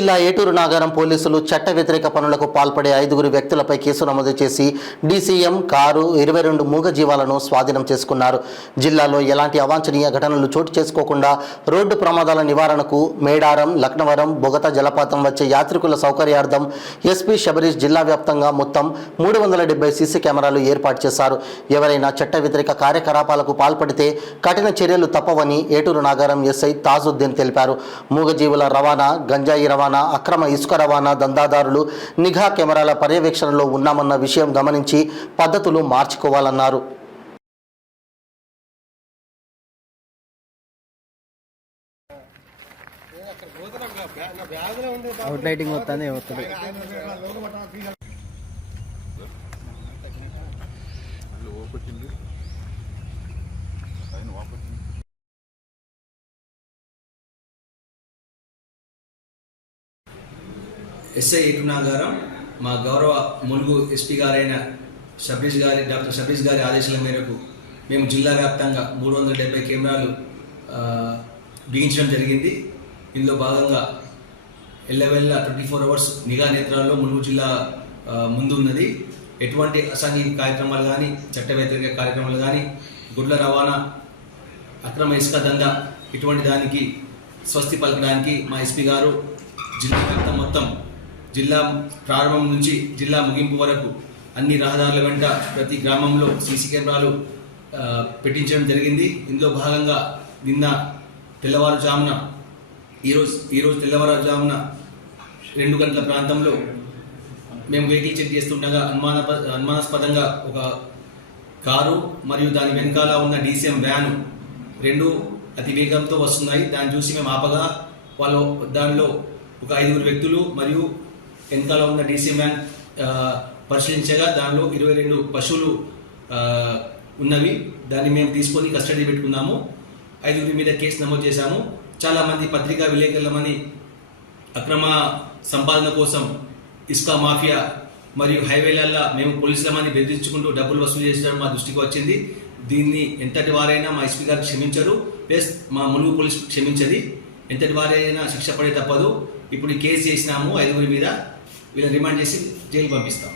జిల్లా ఏటూరు నాగారం పోలీసులు చట్ట వ్యతిరేక పనులకు పాల్పడే 5 వ్యక్తులపై కేసు నమోదు చేసి డీసీఎం కారు 22 మూగజీవాలను స్వాధీనం చేసుకున్నారు. జిల్లాలో ఎలాంటి అవాంఛనీయ ఘటనలు చోటు చేసుకోకుండా రోడ్డు ప్రమాదాల నివారణకు మేడారం, లక్నవరం, బొగత జలపాతం వచ్చే యాత్రికుల సౌకర్యార్థం ఎస్పీ శబరీష్ జిల్లా వ్యాప్తంగా మొత్తం 370 సీసీ కెమెరాలు ఏర్పాటు చేశారు. ఎవరైనా చట్ట వ్యతిరేక కార్యకలాపాలకు పాల్పడితే కఠిన చర్యలు తప్పవని ఏటూరు నాగారం ఎస్ఐ తాజుద్దీన్ తెలిపారు. మూగజీవుల రవాణా, గంజాయి రవాణా, అక్రమ ఇసుక రవాణా దందాదారులు నిఘా కెమెరాల పర్యవేక్షణలో ఉన్నామన్న విషయం గమనించి పద్ధతులు మార్చుకోవాలన్నారు. అవుట్ లైటింగ్ వస్తుంది వస్తుంది ఎస్ఐ ఏటూరు నాగారం మా గౌరవ ములుగు ఎస్పీ గారైన డాక్టర్ శబరీష్ గారి ఆదేశాల మేరకు మేము జిల్లా వ్యాప్తంగా 370 కెమెరాలు బిగించడం జరిగింది. ఇందులో భాగంగా ఎల్లవెల్ల 24 అవర్స్ నిఘా నేత్రాల్లో ములుగు జిల్లా ముందు ఉన్నది. ఎటువంటి అసాంఘిక కార్యక్రమాలు కానీ, చట్ట వ్యతిరేక కార్యక్రమాలు కానీ, గుడ్ల రవాణా, అక్రమ ఇసుక దందా ఇటువంటి దానికి స్వస్తి పలకడానికి మా ఎస్పీ గారు జిల్లా వ్యాప్తం మొత్తం జిల్లా ప్రారంభం నుంచి జిల్లా ముగింపు వరకు అన్ని రహదారుల వెంట ప్రతి గ్రామంలో సీసీ కెమెరాలు పెట్టించడం జరిగింది. ఇందులో భాగంగా నిన్న తెల్లవారుజామున ఈరోజు తెల్లవారుజామున 2 గంటల ప్రాంతంలో మేము వెహికల్ చెక్ చేస్తుండగా అనుమానాస్పదంగా ఒక కారు మరియు దాని వెనకాల ఉన్న డీసీఎం వ్యాను 2 అతి వేగంతో వస్తున్నాయి. దాన్ని చూసి మేము ఆపగా వాళ్ళు దానిలో ఒక 5 వ్యక్తులు మరియు వెనకాల ఉన్న డీసీఎం వ్యాన్ పరిశీలించగా దానిలో 22 పశువులు ఉన్నవి. దాన్ని మేము తీసుకొని కస్టడీ పెట్టుకున్నాము. 5 మీద కేసు నమోదు చేశాము. చాలామంది పత్రికా విలేకరులమని అక్రమ సంపాదన కోసం ఇసుక మాఫియా మరియు హైవేలల్లో మేము పోలీసులమని బెదిరించుకుంటూ డబ్బులు వసూలు చేసడం మా దృష్టికి వచ్చింది. దీన్ని ఎంతటి వారైనా మా ఎస్పీ గారు క్షమించరు, ప్లస్ మా ములుగు పోలీసు క్షమించది. ఎంతటి వారైనా శిక్ష పడే తప్పదు. ఇప్పుడు కేసు చేసినాము 5 మీద. వీళ్ళని రిమాండ్ చేసి జైలు పంపిస్తాం.